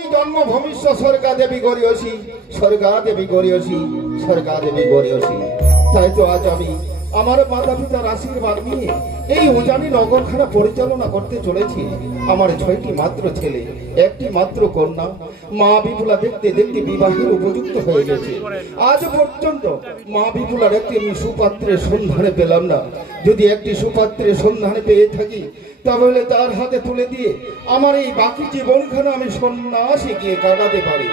আমি জন্ম ভূমিষ্ঠ স্বর্গা দেবী গরিয়সী, স্বর্গা দেবী গরিয়সী, স্বর্গা দেবী গরিয়সী। তাই তো আজ আমি আমার মাতা পিতার আশীর্বাদ নিয়ে এই উজানি নগরখানা পরিচালনা করতে চলেছি। আমার 6টি মাত্র ছেলে, 1টি মাত্র কন্যা। মা বিপুলা দেখতে দেখতে বিবাহের উপযুক্ত হয়ে গেছে। আজ পর্যন্ত মা বিপুলার একটি আমি সুপাত্রের সন্ধানে পেলাম না। যদি একটি সুপাত্রের সন্ধানে পেয়ে থাকি তাহলে তার হাতে তুলে দিয়ে আমার এই বাকি জীবনখানা আমি সন্ন্যাসী গিয়ে কাটাতে পারি।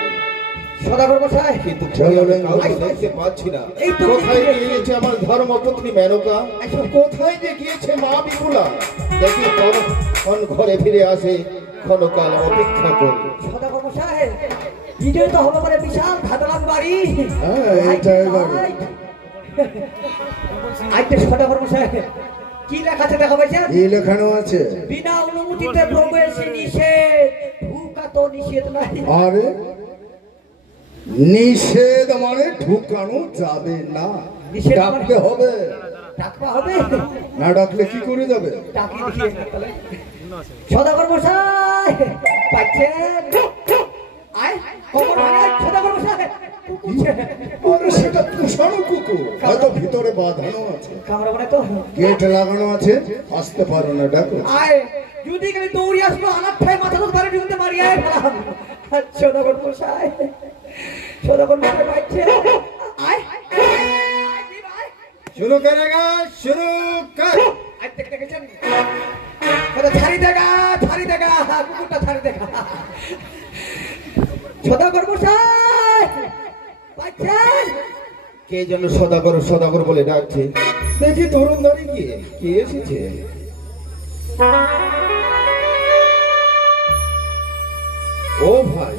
সদাগর মশাই, কিন্তু দেখতে পাচ্ছি না কোথায় গিয়েছে আমার ধর্মপত্নী মেনকা, কোথায় যে গিয়েছে মা বিপুলা। দেখি কোন ঘরে ফিরে আসে, ক্ষণকাল অপেক্ষা করি। সদাগর মশাই, ইডের তো হবে মানে বিশাল ঘাটালাম বাড়ি। এইটাই বাড়ি। আজকে সদাগর মশাই কি লেখা আছে দেখা পাইছেন? কি লেখানো আছে? বিনা অনুমতিতে প্রবেশ নিষেধ, ঢুকা তো নিষেধ নাই। আরে নিষেধ মানে ঢুকানো যাবে না, ডাকতে হবে। ডাকবা হবে? না ডাকলে কি করে যাবে? ডাকি দেখিয়ে সদাগর মশাই পাচ্ছেন? আয় খবর মানে সদাগর মশাই। আরে সেটা পোষানো কুকুর, হয়তো ভিতরে বাঁধানো আছে। কামড়া মানে তো গেট লাগানো আছে, আসতে পারো না, ডাকো। আয় যদি গেলে দৌড়ি আসবো, আমার ঠাই মাথা তো বাড়ি ঢুকতে পারি। আয় সদাগর মশাই, সদাগর মশাই পাচ্ছে। আয় শুরু করেগা, শুরু কর। আজ দেখেছেন ছাড়ি দেখা, ছাড়ি দেখা, কুকুরটা ছাড়ি দেখা। সদাগর মশাই পাচ্ছেন? কে যেন সদাগর সদাগর বলে ডাকছে। দেখি ধরুন ধরি গিয়ে কে এসেছে। ও ভাই,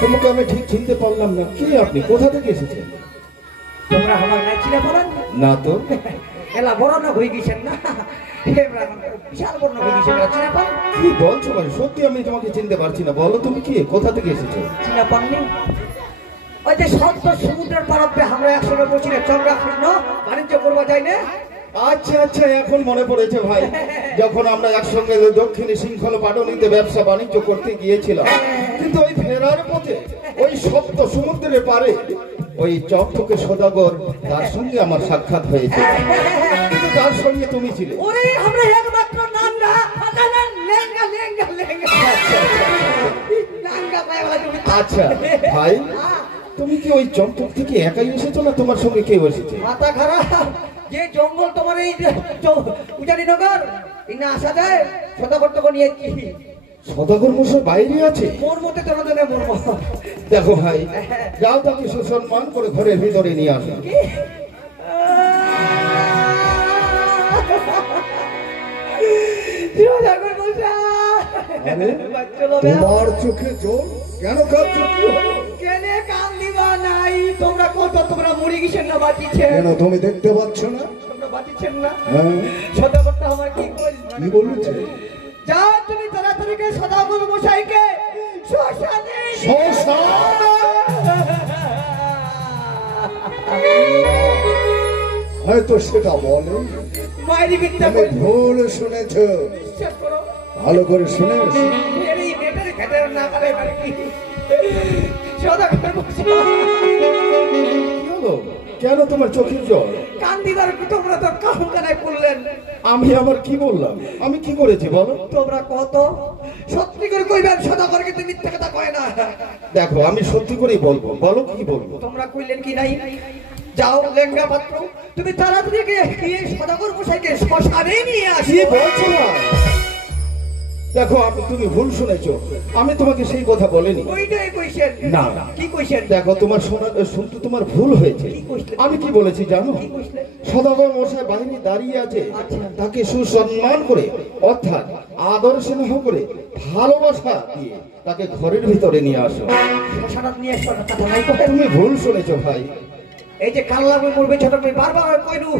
তোমাকে আমি ঠিক চিনতে পারলাম না। কে আপনি, কোথা থেকে এসেছেন? তোমরা আমার নাই চিনে পড়েন না তো। এলা বড় না হয়ে গেছেন না, বিশাল বড় না হয়ে গেছেন। চিনে পান? কি বলছো ভাই? সত্যি আমি তোমাকে চিনতে পারছি না। বলো তুমি কি, কোথা থেকে এসেছো? চিনে পাননি? ওই যে সত্য সমুদ্রের পাড়াতে আমরা একসঙ্গে বসি না, চন্দ্রাকৃষ্ণ বাণিজ্য করবো যাই না? আচ্ছা আচ্ছা, এখন মনে পড়েছে ভাই। যখন আমরা একসঙ্গে দক্ষিণী শৃঙ্খল পাটনীতে ব্যবসা বাণিজ্য করতে গিয়েছিলাম, কিন্তু ওই ফেরার পথে ওই সপ্ত সমুদ্রের পারে ওই চকচকে সদাগর, তার সঙ্গে আমার সাক্ষাৎ হয়েছে। কিন্তু তার সঙ্গে তুমি ছিলে। ওরে আমরা একমাত্র নাঙ্গা, লেঙ্গা লেঙ্গা লেঙ্গা। নাঙ্গা পায়ওয়ালা তুমি। আচ্ছা ভাই, তুমি কি ওই চকচক থেকে একাই এসেছো না তোমার সঙ্গে কেউ এসেছে? মাথা খারাপ। যে জঙ্গল তোমার এই উজানি নগর ইনা আসা যায়, সদাগর তো নিয়ে কি সদাগর মশাই বাইরে আছে? মোর মতে তোর জন্য মোর মত। দেখো ভাই, যাও তাকে সুসম্মান করে ঘরের ভিতরে নিয়ে আসো। তোমার চোখে জল কেন? কেন কান দিবা নাই? তোমরা কত, তোমরা মরে গেছেন না বাঁচিছেন? কেন তুমি দেখতে পাচ্ছ না? তোমরা বাঁচিছেন না? হ্যাঁ, সদাগরটা আমার কি কি বলেছে? যাও তুমি তাড়াতাড়ি কে সদাগর মশাইকে শ্মশানে। হয়তো সেটা বলে মায়েরই বিদ্যা তুমি ভুল শুনেছ। বিশ্বাস করো, ভালো করে শুনে এই নেটের ঘাটের না করে কি সদাগর মশাই। কি হলো? কেন তোমার চোখের জল? কান দিবার তোমরা তো কাহুকানায় পড়লেন। আমি আবার কি বললাম? আমি কি করেছি বলো? তোমরা কত সত্যি করে কইবেন, সদাগরকে তুমি মিথ্যা কথা কয় না। দেখো, আমি সত্যি করেই বলবো। বলো কি বলবো? তোমরা কইলেন কি নাই? যাও লেঙ্গা পাত্র, তুমি তাড়াতাড়ি গিয়ে সদাগর মশাইকে শ্মশানে নিয়ে আসি। কি বলছো না? দেখো, তুমি ভুল শুনেছো। আমি তোমাকে সেই কথা বলিনি। ওইটাই কইছেন। না, কি কইছেন? দেখো, তোমার শুনতে তোমার ভুল হয়েছে। আমি কি বলেছি জানো? সদাগর মশাই বাইরে দাঁড়িয়ে আছে, তাকে সুসম্মান করে, অর্থাৎ আদর স্নেহ করে, ভালোবাসা দিয়ে তাকে ঘরের ভিতরে নিয়ে আসো। শ্মশানাত নিয়ে আসো না, কথা নাই। তুমি ভুল শুনেছো ভাই। এই যে কাল লাগবে মরবে ছোট মেয়ে, বারবার কইলু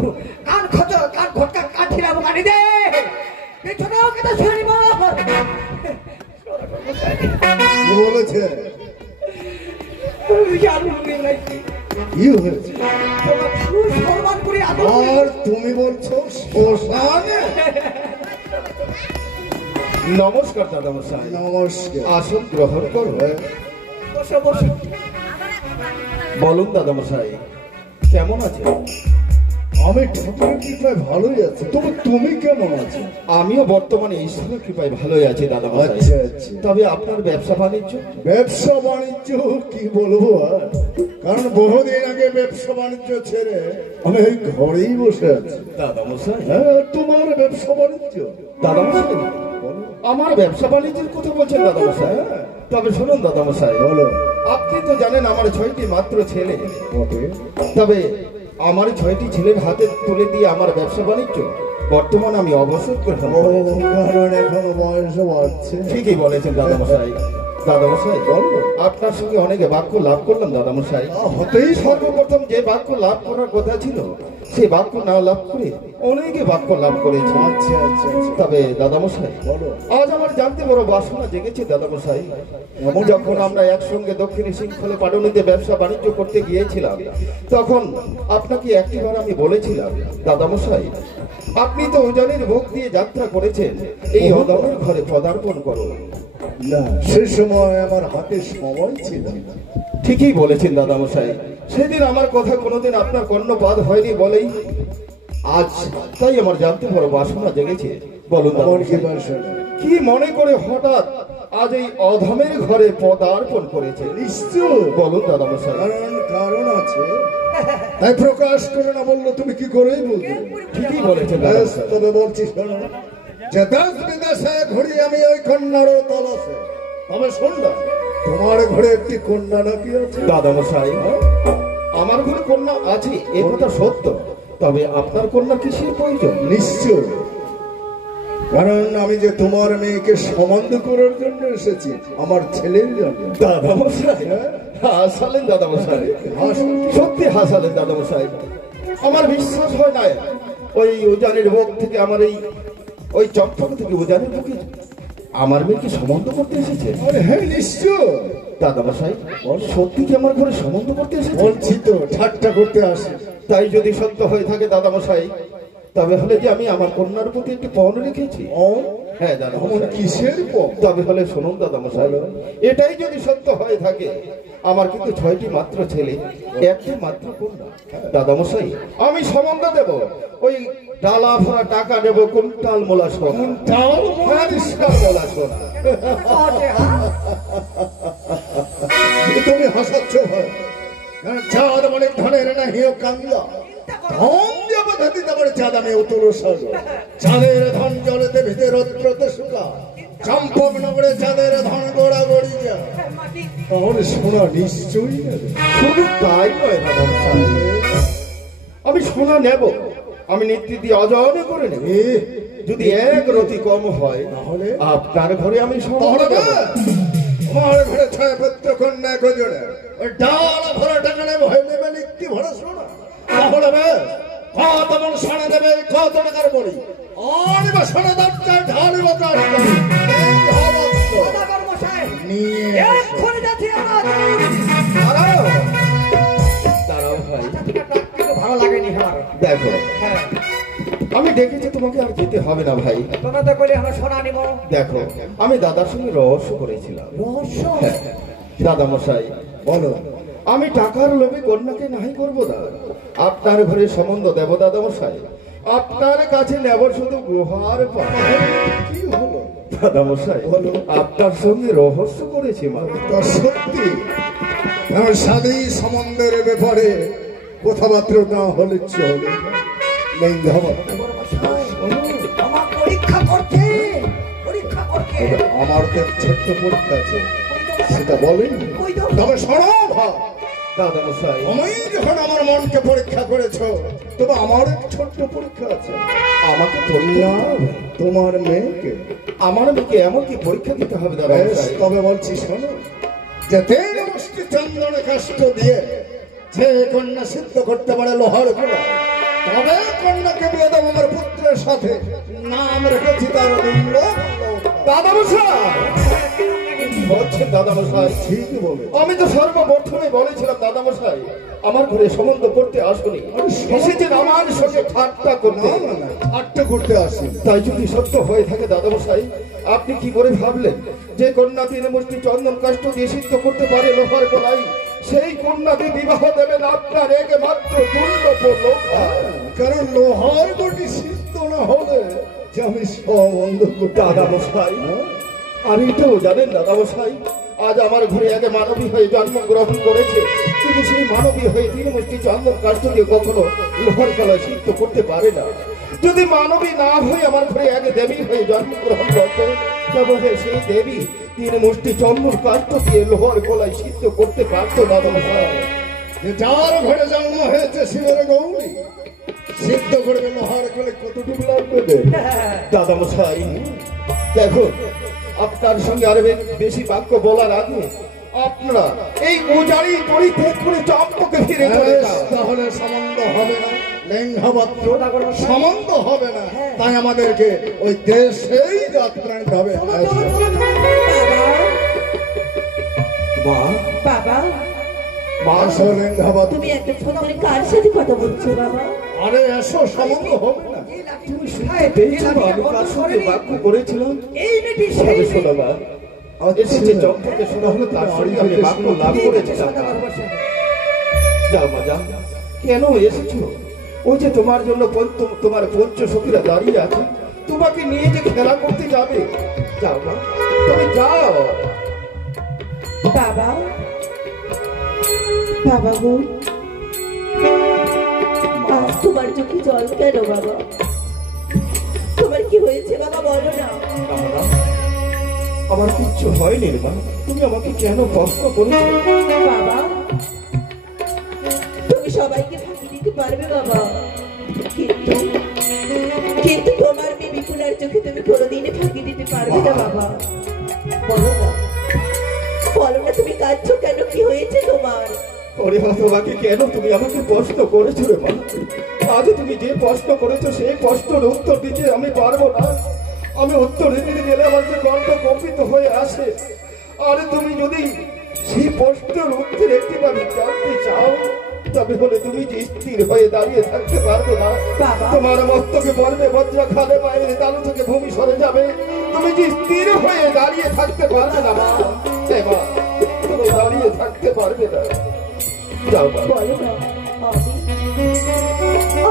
কান খটকা কাঠিলা গানি দে পেছনে কথা শুনিব। কি বলেছে? কি হয়েছে? সম্মান করে আর তুমি বলছো শ্মশানে? নমস্কার দাদামশাই। নমস্কার। আসন গ্রহণ করো। বসো বসো। বলুন দাদামশাই, কেমন আছেন? আমি ঠাকুরের কৃপায় ভালোই আছি, তবে তুমি কেমন আছো? আমিও বর্তমানে ঈশ্বরের কৃপায় ভালোই আছি দাদামশাই। আচ্ছা আচ্ছা। তবে আপনার ব্যবসা বাণিজ্য? ব্যবসা বাণিজ্য কি বলবো আর, কারণ বহুদিন আগে ব্যবসা বাণিজ্য ছেড়ে আমি এই ঘরেই বসে আছি। দাদামশাই, হ্যাঁ, তোমার ব্যবসা বাণিজ্য? দাদামশাই আমার ব্যবসা বাণিজ্যের কথা বলছেন দাদামশাই? তবে শুনুন দাদামশাই, বলো। আপনি তো জানেন আমার 6টি মাত্র ছেলে। ওকে। তবে আমার 6টি ছেলের হাতে তুলে দিয়ে আমার ব্যবসা বাণিজ্য বর্তমানে আমি অবসর গ্রহণ ও, করেছি। কারণ এখনো বয়স বাড়ছে। ঠিকই বলেছেন দাদামশাই। দাদামশাই, আপনার সঙ্গে অনেকে বাক্য লাভ করলাম দাদামশাই। হতেই সর্বপ্রথম যে বাক্য লাভ করার কথা ছিল সেই বাক্য না লাভ করে অনেকে বাক্য লাভ করেছে। আচ্ছা আচ্ছা আচ্ছা। তবে দাদামশাই, বলো। আজ আমার জানতে বড় বাসনা জেগেছে দাদামশাই। যখন আমরা একসঙ্গে দক্ষিণী শৃঙ্খলে পাটনীতে ব্যবসা বাণিজ্য করতে গিয়েছিলাম, তখন আপনাকে একটিবার আমি বলেছিলাম দাদামশাই, আপনি তো উজানের মুখ দিয়ে যাত্রা করেছেন, এই অদমের ঘরে পদার্পণ করুন। না, সে সময় আমার হাতে সময় ছিল না। ঠিকই বলেছেন দাদামশাই। সেদিন আমার কথা কোনোদিন আপনার কর্ণপাত হয়নি বলেই আজ তাই আমার জানতে বড় বাসনা জেগেছে। বলুন আমার কি দাদামশাই, বাসনা? কি মনে করে হঠাৎ আজ এই অধমের ঘরে পদার্পণ করেছে? নিশ্চয় বলুন দাদামশাই। কারণ আছে, তাই প্রকাশ করে না বললো তুমি কি করেই বলবে। ঠিকই বলেছেন ব্যাস, দাদামশাই। তবে বলছি শোনো, যে দেশ বিদেশে ঘুরি আমি ওই কন্যারও তলসে, তবে শুনলাম তোমার ঘরে একটি কন্যা নাকি আছে। দাদামশাই, আমার ঘরে কন্যা আছে এ কথা সত্য, তবে আপনার কন্যা কিসের প্রয়োজন? নিশ্চয়, কারণ আমি যে তোমার মেয়েকে সম্বন্ধ করার জন্য এসেছি, আমার ছেলের জন্য। দাদামশাই হাসালেন দাদামশাই, সত্যি হাসালেন দাদামশাই। আমার বিশ্বাস হয় না ওই উজানের বুক থেকে আমার ওই চকচক থেকে উজানের বুকে আমার মেয়েকে সম্বন্ধ করতে এসেছে। আরে হ্যাঁ, নিশ্চয়। দাদামশাই, সত্যি কি আমার ঘরে সম্বন্ধ করতে এসেছে? বলছি তো, ঠাট্টা করতে আসে। তাই যদি সত্য হয়ে থাকে দাদামশাই, তবে হলে যে আমি আমার কন্যার প্রতি একটি পণ রেখেছি। ও, হ্যাঁ এমন দাদামশাই। কিসের পথ? তবে হলে শুনুন দাদামশাই, এটাই যদি সত্য হয়ে থাকে, আমার কিন্তু 6টি মাত্র ছেলে, একটি মাত্র কন্যা। দাদামশাই, আমি সম্বন্ধ দেব, ওই ডালা ভরা টাকা দেব, কুইন্টাল মোলা সোনা। পরিষ্কার মোলা সোনা। তুমি হাসাচ্ছ ভাই, কারণ চাঁদ মানে ধনের না হিও কান্দা, ধন দেব দিতে পারে চাঁদ আমি উত্তর সাগর, চাঁদের ধন জলেতে ভিতরে রৌদ্রতে শুকা, চম্পক নগরে চাঁদের ধন গোড়া গড়ি যা। তাহলে শোনা নিশ্চয়ই নেবে। শুধু তাই নয় দাদামশাই, আমি সোনা নেব, আমি নীতি দিয়ে অজনে করে নেব। যদি এক রতি কম হয় তাহলে আপনার ঘরে আমি তাহলে সম্বন্ধ দেব। আমার ঘরে ছয় পুত্র কন্যা একজনে, ওই ডাল ভরা টাকা নেবে, হয় নেবে নিত্যি ভরা সোনা। তাহলে কত মন সোনা দেবে, কত টাকার বড়ি আনিবা সোনা দরকার, ঢালিবা তার নিয়ে এক্ষুনি যাচ্ছি আমরা। দাঁড়াও দাঁড়াও ভাই, ভালো লাগেনি আমার। দেখো হ্যাঁ, আমি দেখেছি তোমাকে আর যেতে হবে না ভাই। তোমরা তো কইলে আমরা সোনা নিব। দেখো আমি দাদার সঙ্গে রহস্য করেছিলাম। রহস্য? দাদামশাই, বলো। আমি টাকার লোভে কন্যাকে নাহি করবো না, আপনার ঘরে সম্বন্ধ দেব দাদামশাই। আপনার কাছে নেব শুধু গুহার পানি। কি হলো দাদামশাই, আপনার সঙ্গে রহস্য করেছি মা। তা সত্যি? আমার স্বামী সম্বন্ধের ব্যাপারে কথাবার্তা না হলে চলে নেই ধাবা। আমার পরীক্ষা করতে, পরীক্ষা করতে। আমার তো ছোট্ট পরীক্ষা আছে, সেটা বলেন। তবে শোনো ভাই, দাদামশাই, তুমি যখন আমার মনকে পরীক্ষা করেছো, তবে আমার এক ছোট্ট পরীক্ষা আছে। আমাকে পরীক্ষা না, দিতে হবে। তোমার মেয়েকে। আমার মেয়েকে এমন কি পরীক্ষা দিতে হবে বেশ, দাদামশাই? তবে বলছি শোনো, যে 13 মুষ্টি চন্দনে কাষ্ঠ দিয়ে যে কন্যা সিদ্ধ করতে পারে লোহার কুড়া, তবে কন্যাকে বিয়ে দেবো আমার পুত্রের সাথে। নাম রেখেছি তার দাদামশাই, বলছেন দাদামশাই? ঠিকই বলে। আমি তো সর্বপ্রথমে বলেছিলাম দাদামশাই আমার ঘরে সম্বন্ধ করতে আসুনি, এসেছেন আমার সঙ্গে ঠাট্টা করতে। না না না, ঠাট্টা করতে আসি। তাই যদি সত্য হয়ে থাকে দাদামশাই, আপনি কি করে ভাবলেন যে কন্যা তিন মুষ্টি চন্দন কাষ্ঠ দিয়ে সিদ্ধ করতে পারে লোহার গলাই, সেই কন্যাকে বিবাহ দেবেন আপনার একমাত্র দুর্লভ লোক? কারণ লোহার গটি সিদ্ধ না হলে যে আমি সম্বন্ধ করতে দাদামশাই, আর এটাও জানেন দাদামশাই, আজ আমার ঘরে আগে মানবী হয়ে জন্মগ্রহণ করেছে, কিন্তু সেই মানবী হয়ে তিন মুষ্টি চন্দন কাষ্ঠ দিয়ে কখনো লোহার গলায় সিদ্ধ করতে পারে না। যদি মানবী না হয়ে আমার ঘরে আগে দেবী হয়ে জন্মগ্রহণ করত, তবে সেই দেবী তিন মুষ্টি চন্দন কাষ্ঠ দিয়ে লোহার গলায় সিদ্ধ করতে পারতো দাদামশাই। যে যার ঘরে জন্ম হয়েছে শিবের গৌরী সিদ্ধ করবে লোহার গলে কতটুকু লাগবে রে? দাদামশাই দেখুন, আপনার সঙ্গে আরো বেশি বাক্য বলার আগে আপনারা এই উজাড়ি পরিত্যাগ করে চম্পকে ফিরে চলে যান। তাহলে সম্বন্ধ হবে না, লেঙ্ঘাপাত্র সম্বন্ধ হবে না, তাই আমাদেরকে ওই দেশেই যাত্রা নিতে হবে। মা, বাবা, মা, আসো লেঙ্ঘাপাত্র। তুমি একটা ফোন করে কার সাথে কথা বলছো বাবা? আরে এসো, সম্বন্ধ হবে না। তুমি শুনতে পেয়েছো আমি কার সঙ্গে বাক্য করেছিলাম? এই মেয়েটি তবে সেই শোনো মা, এসেছে চম্পকে শোনা হলো, তার সঙ্গে আমি বাক্য লাভ করেছিলাম। যাও মা যাও। কেন এসেছো? ওই যে তোমার জন্য তোমার পঞ্চ সখীরা দাঁড়িয়ে আছে, তোমাকে নিয়ে যে খেলা করতে যাবে। যাও মা, তুমি যাও। বাবা, বাবা গো, আজ তোমার চোখে জল কেন বাবা? তোমার কি হয়েছে বাবা, বলো না। না, আমার কিচ্ছু হয়নি রে মা, তুমি আমাকে কেন প্রশ্ন করেছো? বাবা, তুমি সবাইকে ফাঁকি দিতে পারবে বাবা, কিন্তু কিন্তু তোমার মেয়ে বিপুলার চোখে তুমি কোনোদিনে ফাঁকি দিতে পারবে না বাবা। বলো না, বলো না, তুমি কাঁদছো কেন? কি হয়েছে তোমার? ওরে তোমাকে কেন তুমি আমাকে প্রশ্ন করেছো রে মা? আজ তুমি যে প্রশ্ন করেছো সেই প্রশ্নের উত্তর দিতে আমি পারবো না। আমি উত্তর দিতে গেলে আমার যে কণ্ঠ কম্পিত হয়ে আসে। আরে তুমি যদি সেই প্রশ্নের উত্তর একটিবার জানতে চাও, তবে হলে তুমি যে স্থির হয়ে দাঁড়িয়ে থাকতে পারবে না। বাবা। তোমার মস্তকে পড়বে বজ্রা, খালে বাইরে তালু থেকে ভূমি সরে যাবে। তুমি যে স্থির হয়ে দাঁড়িয়ে থাকতে পারবে না মা। হ্যাঁ মা, তুমি দাঁড়িয়ে থাকতে পারবে না। যাও মা। বলো না,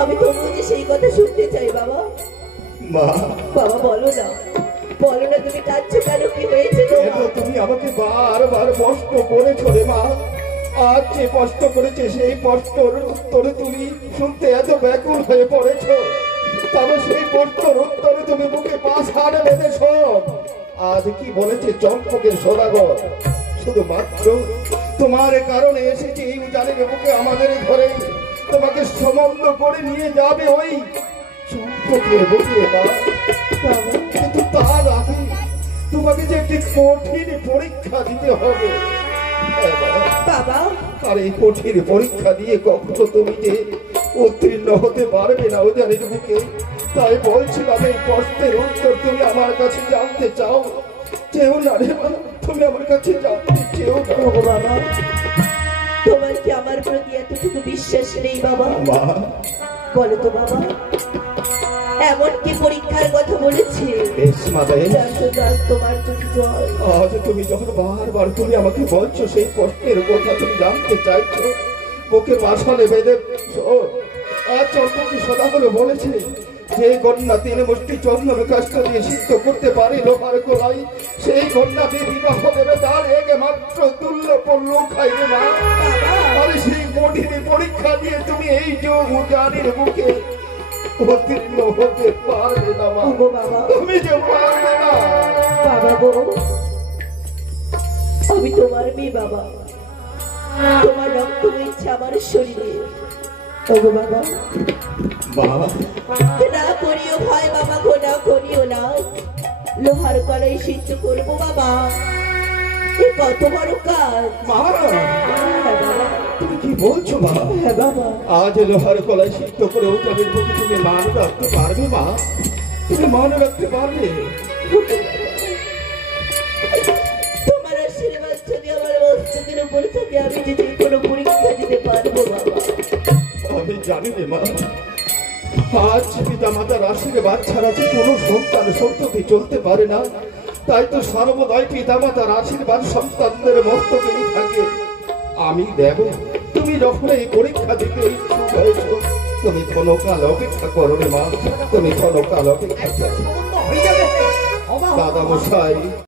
আমি তো বুঝি সেই কথা শুনতে চাই বাবা। মা, বাবা বলো না, বলো না, তুমি কাঁদছো কেন? কি হয়েছে কেন তোমার? তুমি আমাকে বারবার প্রশ্ন করেছো রে মা? আজ যে প্রশ্ন করেছে সেই প্রশ্নের উত্তরে তুমি শুনতে এত ব্যাকুল হয়ে পড়েছো, তবে সেই প্রশ্নের উত্তরে তুমি মুখে পাশ হাড়ে বেঁধেছ। আজ কি বলেছে চম্পকের সদাগর? শুধুমাত্র তোমার কারণে এসেছে এই উজানের বুকে আমাদের ঘরে, তোমাকে সম্বন্ধ করে নিয়ে যাবে ওই চম্পকের বুকে মা। বাবা, কিন্তু তার আগে তোমাকে যে একটি কঠিন পরীক্ষা দিতে হবে। হ্যাঁ বাবা, বাবা, আর এই কঠিন পরীক্ষা দিয়ে কখনো তুমি যে উত্তীর্ণ হতে পারবে না উজানের বুকে। তাই বলছিলাম এই প্রশ্নের উত্তর তুমি আমার কাছে জানতে চাও। চেও না রে মা, তুমি আমার কাছে জানতে চেও না। ও বাবা, তোমার কি আমার প্রতি এতটুকু বিশ্বাস নেই বাবা? মা, বলো তো বাবা, এমন কি পরীক্ষার কথা বলেছে বেশ মা, বেশ। যার জন্য আজ তোমার চোখে জল? আজ তুমি যখন বারবার তুমি আমাকে বলছো সেই প্রশ্নের কথা তুমি জানতে চাইছো, বুকে মাসালে বেঁধে আজ চন্দ্রকে সদা করে বলেছে যে কন্যা তিন মুষ্টি চন্দন কাষ্ঠ দিয়ে সিদ্ধ করতে পারে লোহার গলাই, সেই কন্যাকে বিবাহ দেবে তার একমাত্র দুর্লভ লোক খাইবে মা। আরে সেই কঠিন পরীক্ষা দিয়ে তুমি এই যে উজানের বুকে উত্তীর্ণ হতে পারবে না মা। ওগো বাবা, তুমি যে পারবে না। বাবা গো, আমি তোমার মেয়ে বাবা, তোমার রক্ত বইছে আমার শরীরে। ওগো বাবা, মা, না করিও ভয় বাবা গো, না করিও না। লোহার কলাই সিদ্ধ করবো বাবা, এ কত বড় কাজ। মা, হ্যাঁ বাবা, তুমি কি বলছো মা? হ্যাঁ বাবা, আজ লোহার কলাই সিদ্ধ করে উজানের বুকে তুমি মান রাখতে পারবে মা? তুমি মান রাখতে পারবে? তোমার আর আজ পিতা মাতার আশীর্বাদ ছাড়া যে কোনো সন্তান সন্ততি চলতে পারে না, তাই তো সর্বদাই পিতা মাতার আশীর্বাদ সন্তানদের মস্তকেই থাকে। আমি দেব, তুমি যখন এই পরীক্ষা দিতে ইচ্ছুক হয়েছ, তুমি ক্ষণকাল অপেক্ষা করো রে মা, তুমি ক্ষণকাল অপেক্ষা করো। হয়ে যাবে দাদা মশাই